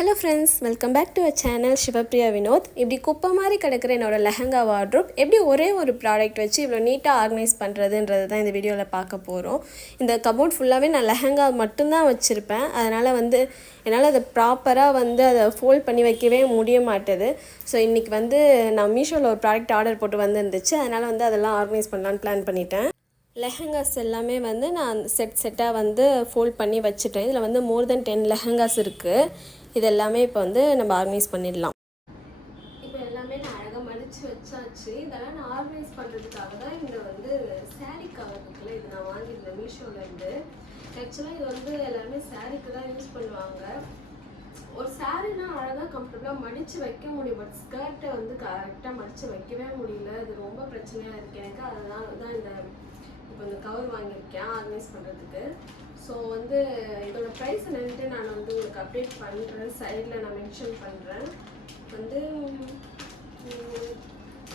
Hello friends, welcome back to a channel Sivapriya Vinod. இப்படி குப்பை மாதிரி கிடக்கிற என்னோடய லெஹங்கா வார்ட்ரோப் எப்படி ஒரே ஒரு ப்ராடக்ட் வச்சு இவ்வளோ நீட்டாக ஆர்கனைஸ் பண்ணுறதுன்றது தான் இந்த வீடியோவில் பார்க்க போகிறோம். இந்த கபோர்ட் ஃபுல்லாகவே நான் லெஹங்கா மட்டும்தான் வச்சுருப்பேன். அதனால் என்னால் அதை ப்ராப்பராக அதை ஃபோல்ட் பண்ணி வைக்கவே முடிய மாட்டேது. ஸோ இன்றைக்கி நான் மீஷோவில் ஒரு ப்ராடக்ட் ஆர்டர் போட்டு வந்துருந்துச்சு. அதனால் அதெல்லாம் ஆர்கனைஸ் பண்ணலான்னு பிளான் பண்ணிட்டேன். லெஹங்காஸ் எல்லாமே நான் செட்டாக ஃபோல்ட் பண்ணி வச்சுட்டேன். இதில் மோர் தென் 10 லெஹங்காஸ் இருக்குது. இது எல்லாமே இப்போ நம்ம ஆர்கனைஸ் பண்ணிடலாம். இப்போ எல்லாமே நான் அழகாக மடித்து வச்சாச்சு. இதெல்லாம் நான் ஆர்கனைஸ் பண்ணுறதுக்காக தான் இந்த சாரீ கவர் இருக்குல்ல, இது நான் வாங்கியிருந்தேன் மீஷோலேருந்து. ஆக்சுவலாக இது எல்லாருமே சாரீக்கு தான் யூஸ் பண்ணுவாங்க. ஒரு சாரீனா அழகாக கம்ஃபர்டபுளாக மடித்து வைக்க முடியும். பட் ஸ்கர்ட்டை கரெக்டாக மடித்து வைக்கவே முடியல. இது ரொம்ப பிரச்சனையாக இருக்குது எனக்கு. அதனால தான் இப்போ இந்த கவர் வாங்கியிருக்கேன் ஆர்கனைஸ் பண்ணுறதுக்கு. ஸோ இதோட ப்ரைஸ் என்னன்ட்டு நான் உங்களுக்கு அப்டேட் பண்ணுறேன். சைடில் நான் மென்ஷன் பண்ணுறேன்.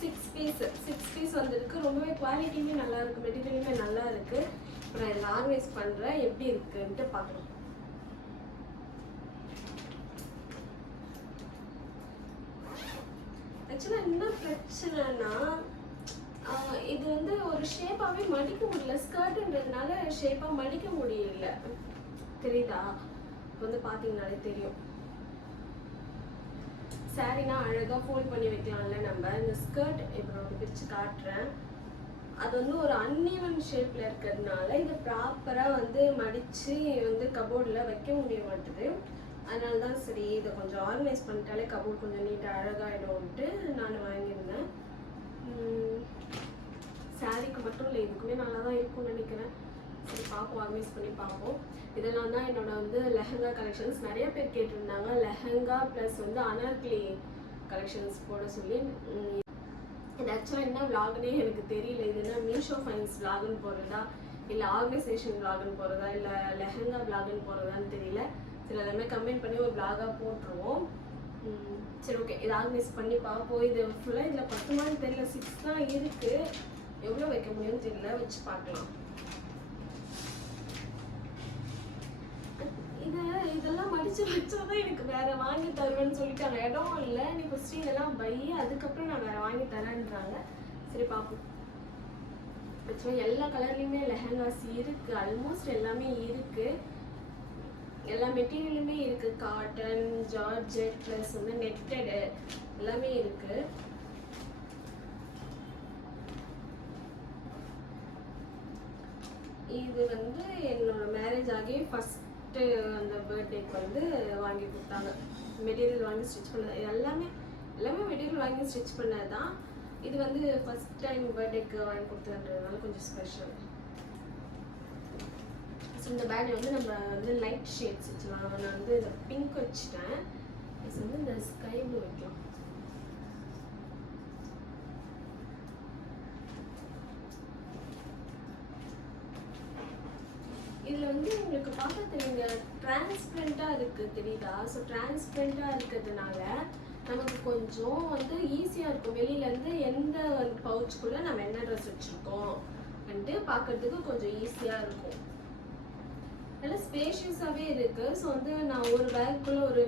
6 பீஸ் வந்திருக்கு. ரொம்பவே குவாலிட்டியுமே நல்லா இருக்குது, மெட்டீரியலுமே நல்லா இருக்குது. இப்போ நான் இதில் ஆர்கனைஸ் பண்ணுறேன், எப்படி இருக்குன்ட்டு பார்க்கலாம். ஆக்சுவலாக என்ன பிரச்சனைனா, இது ஒரு ஷேப்பாகவே மடிக்க முடியல. ஸ்கர்ட்டுன்றதுனால ஷேப்பாக மடிக்க முடியல. தெரியுதா? இப்போ பார்த்தீங்கன்னாலே தெரியும். சாரீனா அழகாக ஃபோல்ட் பண்ணி வைக்கலாம்ல நம்ம. இந்த ஸ்கர்ட் இப்போ நான் பிரித்து காட்டுறேன். அது ஒரு அன்ஈவன் ஷேப்பில் இருக்கிறதுனால இதை ப்ராப்பராக மடித்து கபோர்டில் வைக்க முடிய மாட்டுது. அதனால தான் சரி இதை கொஞ்சம் ஆர்கனைஸ் பண்ணிட்டாலே கபோர்ட் கொஞ்சம் நீட்டாக அழகாகிடும்ன்ட்டு நான் வாங்கியிருந்தேன். சாரீக்கு மட்டும் இல்லை, இதுக்குமே நல்லா தான் இருக்கும்னு நினைக்கிறேன். சரி பார்ப்போம், ஆர்கனைஸ் பண்ணி பார்ப்போம். இதெல்லாம் தான் என்னோட லெஹங்கா கலெக்ஷன்ஸ். நிறைய பேர் கேட்டிருந்தாங்க லெஹங்கா ப்ளஸ் அனார்கலி கலெக்ஷன்ஸ் போட சொல்லி. இது ஆக்சுவலாக என்ன விளாக்னே எனக்கு தெரியல. இது என்ன மீஷோ ஃபைன்ஸ் விளாக்னு போடுறதா, இல்லை ஆர்கனைசேஷன் விளாக்னு போடுறதா, இல்லை லெஹங்கா விளாக்னு போடுறதான்னு தெரியல. சரி எல்லாமே கமெண்ட் பண்ணி ஒரு விளாகாக போட்டுருவோம். சரி ஓகே, இதை ஆர்கனைஸ் பண்ணி பார்ப்போம். இது ஃபுல்லாக இதில் 10 மாதிரி தெரியல, 6 தான் இருக்குது. எவ்வளோ வைக்க முடியும்னு தெரியல, வச்சு பார்க்கலாம். இதெல்லாம் மடித்து வச்சாதான் எனக்கு வேற வாங்கி தருவேன்னு சொல்லிட்டாங்க. இடம் இல்லை, நீ ஃபஸ்ட்டு இதெல்லாம் பை, அதுக்கப்புறம் நான் வேற வாங்கி தரேன்றாங்க. சரி பார்ப்போம். ஆக்சுவலாக எல்லா கலர்லேயுமே லெஹங்காஸ் இருக்குது. ஆல்மோஸ்ட் எல்லாமே இருக்குது. எல்லா மெட்டீரியலுமே இருக்குது. காட்டன், ஜார்ஜெட் ப்ளஸ் நெட்டடு எல்லாமே இருக்குது. இது என்னோட மேரேஜ் ஆகி ஃபஸ்ட்டு அந்த பர்த்டேக்கு வாங்கி கொடுத்தாங்க. மெட்டீரியல் வாங்கி ஸ்டிச் பண்ணது எல்லாமே மெட்டீரியல் வாங்கி ஸ்டிச் பண்ணது தான். இது ஃபஸ்ட் டைம் பர்த்டேக்கு வாங்கி கொடுத்ததுன்றதுனால கொஞ்சம் ஸ்பெஷல். ஸோ இந்த பேக் நம்ம லைட் ஷேட்ஸ் வச்சுலாம். நான் இந்த பிங்க் வச்சுட்டேன். இது இந்த ஸ்கை ப்ளூ வைக்கலாம். இதில் உங்களுக்கு பார்த்தா தெரியுங்க, டிரான்ஸ்பரண்ட்டாக இருக்குது, தெரியுதா? ஸோ டிரான்ஸ்பரண்ட்டாக இருக்கிறதுனால நமக்கு கொஞ்சம் ஈஸியாக இருக்கும். வெளியிலேருந்து எந்த பவுச்சுக்குள்ளே நம்ம என்ன ட்ரெஸ் வச்சுருக்கோம் பார்க்குறதுக்கு கொஞ்சம் ஈஸியாக இருக்கும். நல்லா ஸ்பேஷியஸாகவே இருக்குது. ஸோ நான் ஒரு பேக்குள்ளே ஒரு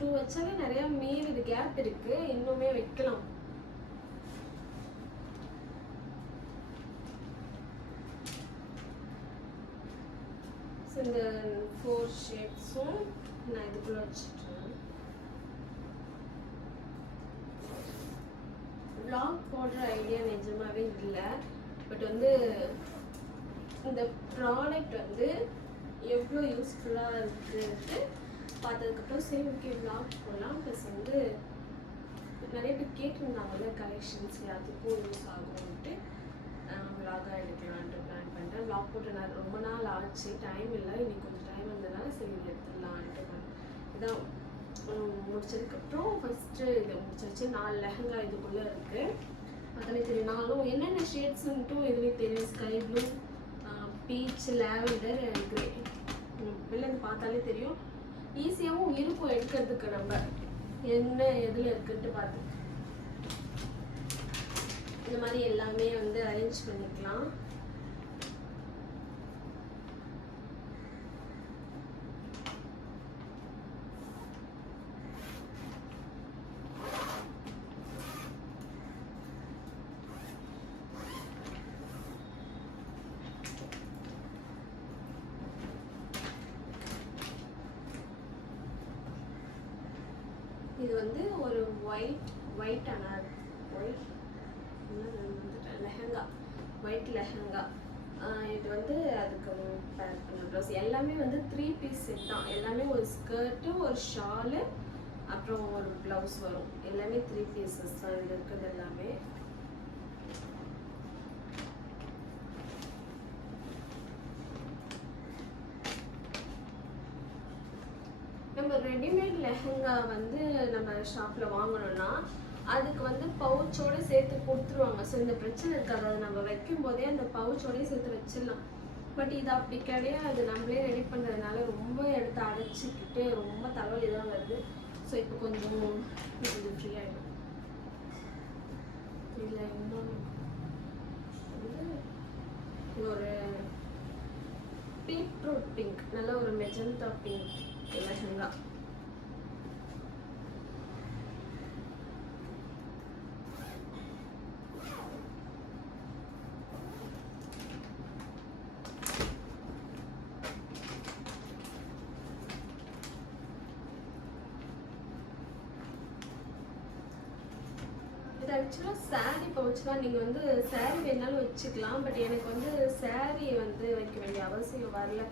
2 வச்சாலே நிறையா மீறுது, கேப் இருக்குது. இன்னுமே வைக்கலாம். இந்த 4 ஷேட்ஸும் நான் இதுக்குள்ள வச்சுட்டேன். vlog போடுற ஐடியா நிஜமாவே இல்லை. பட் இந்த ப்ராடக்ட் எவ்வளோ யூஸ்ஃபுல்லாக இருக்குன்ட்டு பார்த்ததுக்கப்புறம் சரி ஓகே vlog போடலாம். ப்ளஸ் நிறைய பேர் கேட்டிருந்தாங்கல்ல கலெக்ஷன்ஸ், எல்லாத்துக்கும் யூஸ் ஆகும்ன்ட்டு vlog-ஆக எடுக்கலான்ட்டு பிளான் பண்ணுறேன். vlog போட்டு நான் ரொம்ப நாள் ஆச்சு, டைம் இல்லை. இன்னைக்கு கொஞ்சம் டைம் வந்ததுனால சரி எடுத்துடலான்ட்டு இதான் முடிச்சதுக்கப்புறம் ஃபஸ்ட்டு இதை முடிச்சாச்சு. 4 லெஹங்கா இதுக்குள்ளே இருக்குது. அதில் தெரியும் 4 என்னென்ன ஷேட்ஸுன்ட்டும் இதுலேயும் தெரியும். Sky blue, peach, lavender and grey. வெளிலேருந்து பார்த்தாலே தெரியும். ஈஸியாகவும் இருக்கும் எடுக்கிறதுக்கு. நம்ம என்ன எதில் இருக்குன்ட்டு பார்த்து இந்த மாதிரி எல்லாமே அரேஞ்ச் பண்ணிக்கலாம். இது வந்து ஒரு ஒயிட் அனார் ஒயிட் லெஹங்கா, ஒயிட் லெஹங்கா. இது வந்து அதுக்கு பேர் பண்ண ப்ளவுஸ். எல்லாமே வந்து 3 பீஸ் செட் தான். எல்லாமே ஒரு ஸ்கர்ட்டு, ஒரு ஷாலு, அப்புறம் ஒரு ப்ளவுஸ் வரும். எல்லாமே 3 பீசஸ் தான் இதில் இருக்குது எல்லாமே. நம்ம ரெடிமேட் லெஹங்கா வந்து நம்ம ஷாப்பில் வாங்கணும்னா அதுக்கு வந்து பவுச்சோடு சேர்த்து கொடுத்துருவாங்க. ஸோ இந்த பிரச்சனை இருக்காது. அது நம்ம வைக்கும் போதே அந்த பவுச்சோடய சேர்த்து வச்சிடலாம். பட் இது அப்படி கிடையாது. நம்மளே ரெடி பண்ணுறதுனால ரொம்ப எடுத்து அடைச்சிக்கிட்டு ரொம்ப தலைவலி தான் வருது. ஸோ இப்போ கொஞ்சம் ஃப்ரீ ஆகிடும். இல்லை இன்னொன்று இது ஒரு பீட்ரூட் பிங்க், நல்ல ஒரு மெஜந்தா பிங்க் லெஹங்கா. இது ஆக்சுவலாக சாரீ பவுச் தான். நீங்கள் வந்து சாரீ வேணாலும் வச்சுக்கலாம். பட் எனக்கு வந்து சாரீ வந்து வைக்க வேண்டிய அவசியம் வரல.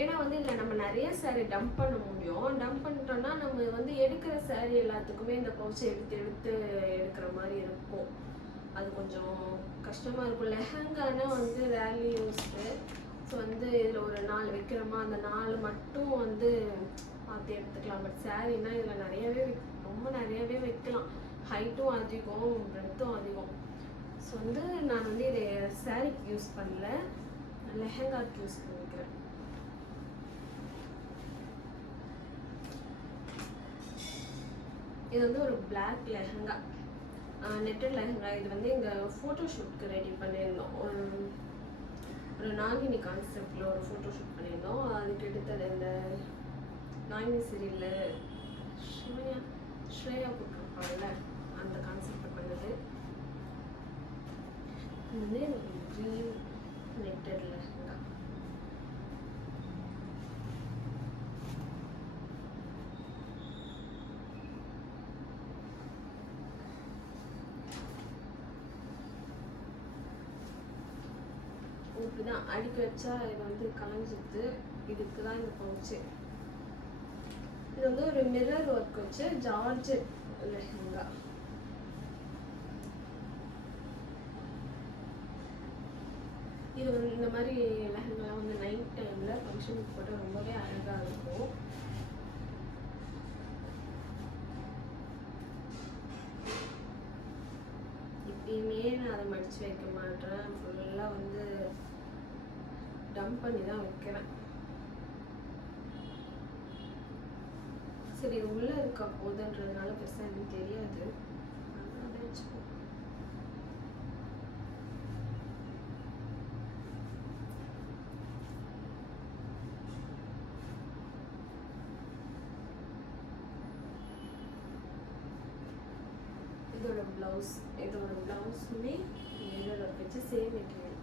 ஏன்னா வந்து இதில் நம்ம நிறைய சாரீ டம்ப் பண்ண முடியும். டம்ப் பண்ணிட்டோம்னா நம்ம வந்து எடுக்கிற சாரீ எல்லாத்துக்குமே இந்த பவுச்சை எடுத்து எடுக்கிற மாதிரி இருக்கும். அது கொஞ்சம் கஷ்டமாக இருக்கும். லெஹங்கானா வந்து ரேலி யூஸ்டு. ஸோ வந்து இதில் ஒரு 4 வைக்கிறோமா, அந்த 4 மட்டும் வந்து பார்த்து எடுத்துக்கலாம். பட் சாரீனா இதில் ரொம்ப நிறையவே வைக்கலாம். ஹைட்டும் அதிகம், பிரெத்தும் அதிகம். ஸோ வந்து நான் வந்து இதை சாரீக்கு யூஸ் பண்ணல, லெஹங்காக்கு யூஸ் பண்ணிக்கிறேன். இது வந்து ஒரு பிளாக் லெஹங்கா, நெட்டட் லெஹங்கா. இது வந்து எங்கள் ஃபோட்டோஷூட்க்கு ரெடி பண்ணியிருந்தோம். ஒரு நாகினி கான்செப்டில் ஒரு ஃபோட்டோஷூட் பண்ணியிருந்தோம். அதுக்கு எடுத்தது இந்த நாகினி சீரியலில் ஸ்ரேயா போட்டிருப்பாங்கல்ல, அந்த கான்செப்ட் பண்ணது. இது வந்து க்ரீன் நெட்டட் லெஹங்கா. இப்படிதான் அடுக்கி வச்சா இது வந்து கலைஞ்சிடுது. இதுக்கு தான் இந்த பவுச்சு. இது வந்து ஒரு மிரர் ஒர்க் வச்சு ஜார்ஜெட் லெஹங்கா. இது வந்து இந்த மாதிரி லெஹங்காலாம் வந்து நைட் டைமில் ஃபங்க்ஷனுக்கு போட்டால் ரொம்பவே அழகாக இருக்கும். இப்பயுமே நான் அதை மடித்து வைக்க மாட்டேன். ஃபுல்லாக வந்து டம்ப் பண்ணி தான் வைக்கிறேன். சரி, இது உள்ளே இருக்கா போதுன்றதுனால பெருசாக எனக்கு தெரியாது. அதை வச்சுக்கோ. இதோட ப்ளவுஸுமே மிரர் வச்சு சேம் மெட்டீரியல்.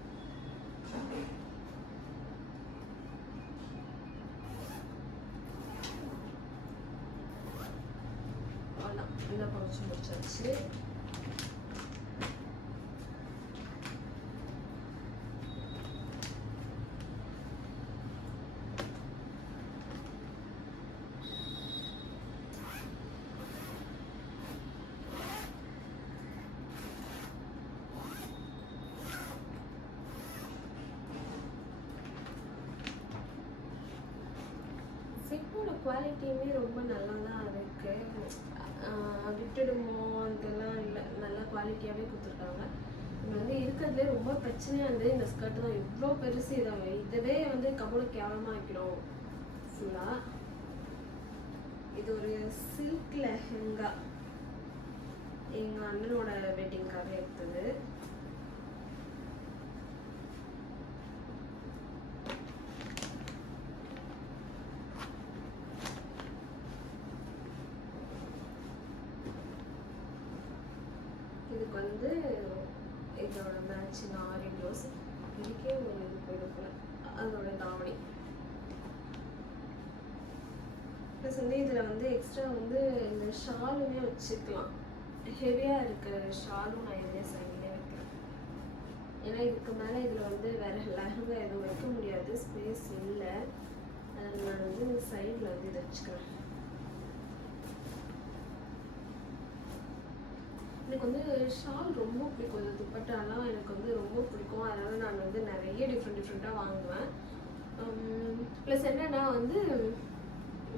அவ்வளோதான், இந்த பவுச்சு முடிச்சாச்சு. சிப்போட குவாலிட்டியுமே ரொம்ப நல்லா தான் இருக்குது. விட்டுடுமோ அதெல்லாம் இல்லை, நல்லா குவாலிட்டியாகவே கொடுத்துருக்காங்க. இது வந்து இருக்கிறதுலே ரொம்ப பிரச்சனையாக இருந்தது இந்த ஸ்கர்ட் தான். இவ்வளோ பெருசு இதாங்க. இதுவே வந்து கபோர்டு கேவலமாக வைக்கிறோம் ஃபுல்லாக. இது ஒரு சில்க் லெஹங்கா, எங்கள் அண்ணனோட வெட்டிங்காக எடுத்தது. இதுக்கு வந்து இதோட மேட்சிங் ஆரஞ்சு ரோஸ். இதுக்கே ஒரு இது போயிடும் போல. அதோட தாவணி ப்ளஸ் வந்து இதில் வந்து எக்ஸ்ட்ரா வந்து இந்த ஷாலுமே வச்சுக்கலாம். ஹெவியாக இருக்கிற ஷாலும் நான் இதே சைட்லேயே வைக்கிறேன். ஏன்னா இதுக்கு மேலே இதில் வந்து வேறு லெஹங்கா எதுவும் வைக்க முடியாது, ஸ்பேஸ் இல்லை. அதில் நான் வந்து இந்த சைடில் வந்து இதை வச்சுக்கிறேன். எனக்கு வந்து ஷால் ரொம்ப பிடிக்கும், இந்த துப்பட்டாலாம் எனக்கு வந்து ரொம்ப பிடிக்கும். அதனால் நான் வந்து நிறைய டிஃப்ரெண்ட்டாக வாங்குவேன். ப்ளஸ் என்னென்னா வந்து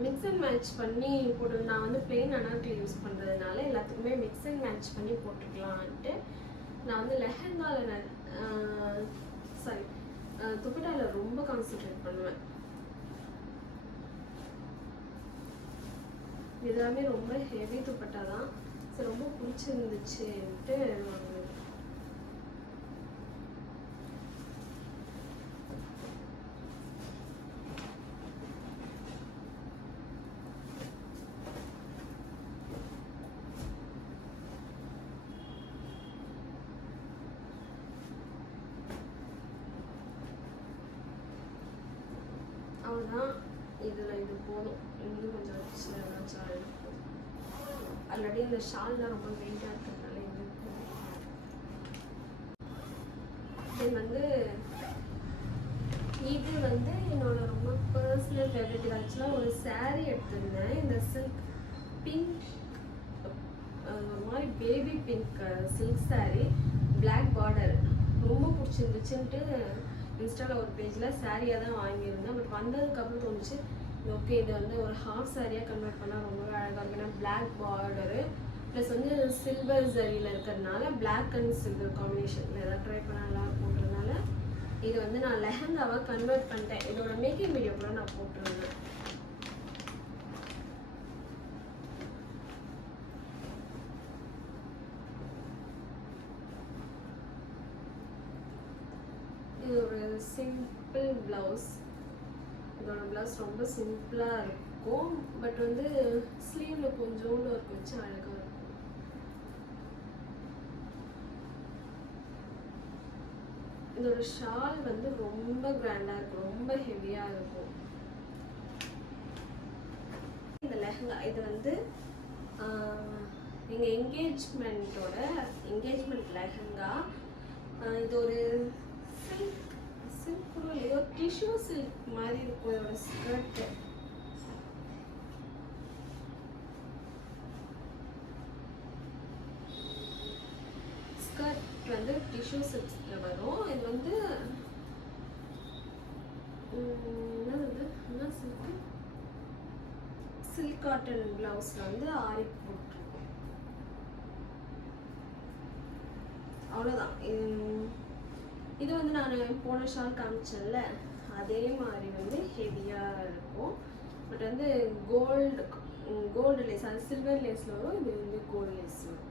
மிக்ஸ் அண்ட் மேட்ச் பண்ணி போட்டு, நான் வந்து பிளெயின் அனார்கலி யூஸ் பண்ணுறதுனால எல்லாத்துக்குமே மிக்ஸ் அண்ட் மேட்ச் பண்ணி போட்டுக்கலான்ட்டு நான் வந்து லெஹங்காவில் துப்பட்டாவில் ரொம்ப கான்சென்ட்ரேட் பண்ணுவேன். இதெல்லாமே ரொம்ப ஹெவி துப்பட்டா தான். சரி, ரொம்ப பிடிச்சிருந்துச்சுன்ட்டு வாங்கினேன். அவ்வளோதான், இதில் இது போதும். இன்னும் கொஞ்சம் வச்சு ஏதாச்சும் ஆல்ரெடி இந்த ஷால்லாம் ரொம்ப வெயிட்டாக இருக்கிறதுனால இது தென் வந்து இது வந்து என்னோட ரொம்ப பர்சனல் ஃபேவரட். ஆக்சுவலாக ஒரு சாரீ எடுத்திருந்தேன், இந்த சில்க் பிங்க், ஒரு மாதிரி baby pink silk sari, black border, ரொம்ப பிடிச்சிருந்துச்சுன்ட்டு இன்ஸ்டாவில் ஒரு பேஜில் சாரியாக தான் வாங்கியிருந்தேன். பட் வந்ததுக்கப்புறம் தோணுச்சு ஓகே இது வந்து ஒரு ஹாஃப் சாரியாக கன்வெர்ட் பண்ணால் ரொம்பவே அழகாக இருக்கும். ஏன்னா பிளாக் பார்டரு ப்ளஸ் வந்து சில்வர் சரியில் இருக்கிறதுனால பிளாக் அண்ட் சில்வர் காம்பினேஷனில் எதாவது ட்ரை பண்ண நல்லா போட்டுறதுனால இது வந்து நான் லெஹங்காவாக கன்வெர்ட் பண்ணிட்டேன். இதோட மேக்கிங் வீடியோ கூட நான் போட்டுருந்தேன். இது ஒரு சிம்பிள் ப்ளவுஸ். இதோட ப்ளவுஸ் ரொம்ப சிம்பிளாக இருக்கும், பட் வந்து ஸ்லீவில் கொஞ்சோண்டு ஒர்க் வச்சு அழகாக இருக்கும். இதோட ஷால் வந்து ரொம்ப கிராண்டாக இருக்கும், ரொம்ப ஹெவியாக இருக்கும். இந்த லெஹங்கா இது வந்து எங்கள் என்கேஜ்மெண்ட் லெஹங்கா. இது ஒரு சில்க் கூட ஏதோ டிஷ்யூ சில்க் மாதிரி இருக்கும் இதோட ஸ்கர்ட். ஸ்கர்ட் வந்து டிஷ்யூ சில்க்ல வரும். இது வந்து என்ன சில்க், சில்க் காட்டன் பிளவுஸ்ல வந்து ஆரி போட்டிருக்கும். அவ்வளோதான். இது வந்து நான் போன ஷால் காமிச்சேன்ல அதே மாதிரி வந்து ஹெவியாக இருக்கும். பட் வந்து கோல்டு லேஸ், அது சில்வர் லேஸில் வரும், இது வந்து கோல்டு லேஸ் வரும்.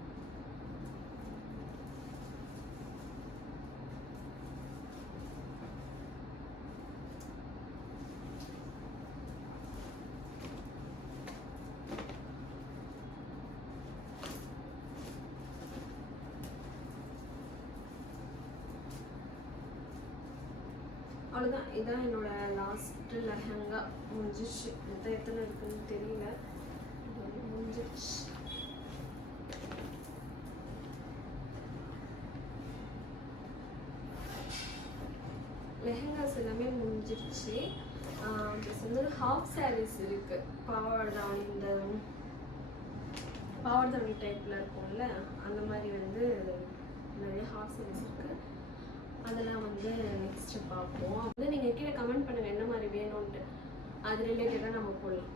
அவ்வளோதான். இதுதான் என்னோட லாஸ்ட் லெஹங்கா. முடிஞ்சிச்சு. எத்தனை இருக்குன்னு தெரியல, முடிஞ்சிச்சு. லெஹங்காஸ் எல்லாமே முடிஞ்சிருச்சு. ப்ளஸ் வந்து ஹாஃப் சாரீஸ் இருக்கு. பாவாடை, இந்த பாவாடை டைப்ல இருக்கும்ல அந்த மாதிரி வந்து நிறைய ஹாஃப் சாரீஸ் இருக்கு. அதெல்லாம் வந்து நெக்ஸ்ட்டு பார்ப்போம். வந்து நீங்கள் கீழே கமெண்ட் பண்ணுங்கள் என்ன மாதிரி வேணும்ன்ட்டு, அது ரிலேட்டடாக நம்ம போடலாம்.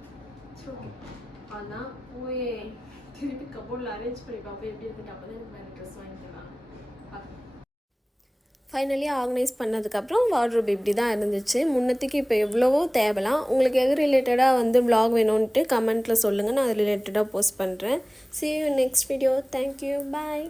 சரி, ஓகே. அதுதான் போய் திருப்பி கபோர்டில் அரேஞ்ச் பண்ணி பார்ப்போம் எப்படி இருக்குட்டு. அப்போ தான் எனக்கு வேறு ட்ரெஸ் வாங்கி தருவாங்க. ஃபைனலி ஆர்கனைஸ் பண்ணதுக்கப்புறம் வார்ட்ரோப் இப்படி தான் இருந்துச்சு. முன்னத்துக்கு இப்போ எவ்வளவோ தேவலாம். உங்களுக்கு எது ரிலேட்டடாக வந்து vlog வேணும்ன்ட்டு கமெண்ட்டில் சொல்லுங்கள், நான் அது ரிலேட்டடாக போஸ்ட் பண்ணுறேன். See you in next video. Thank you. Bye.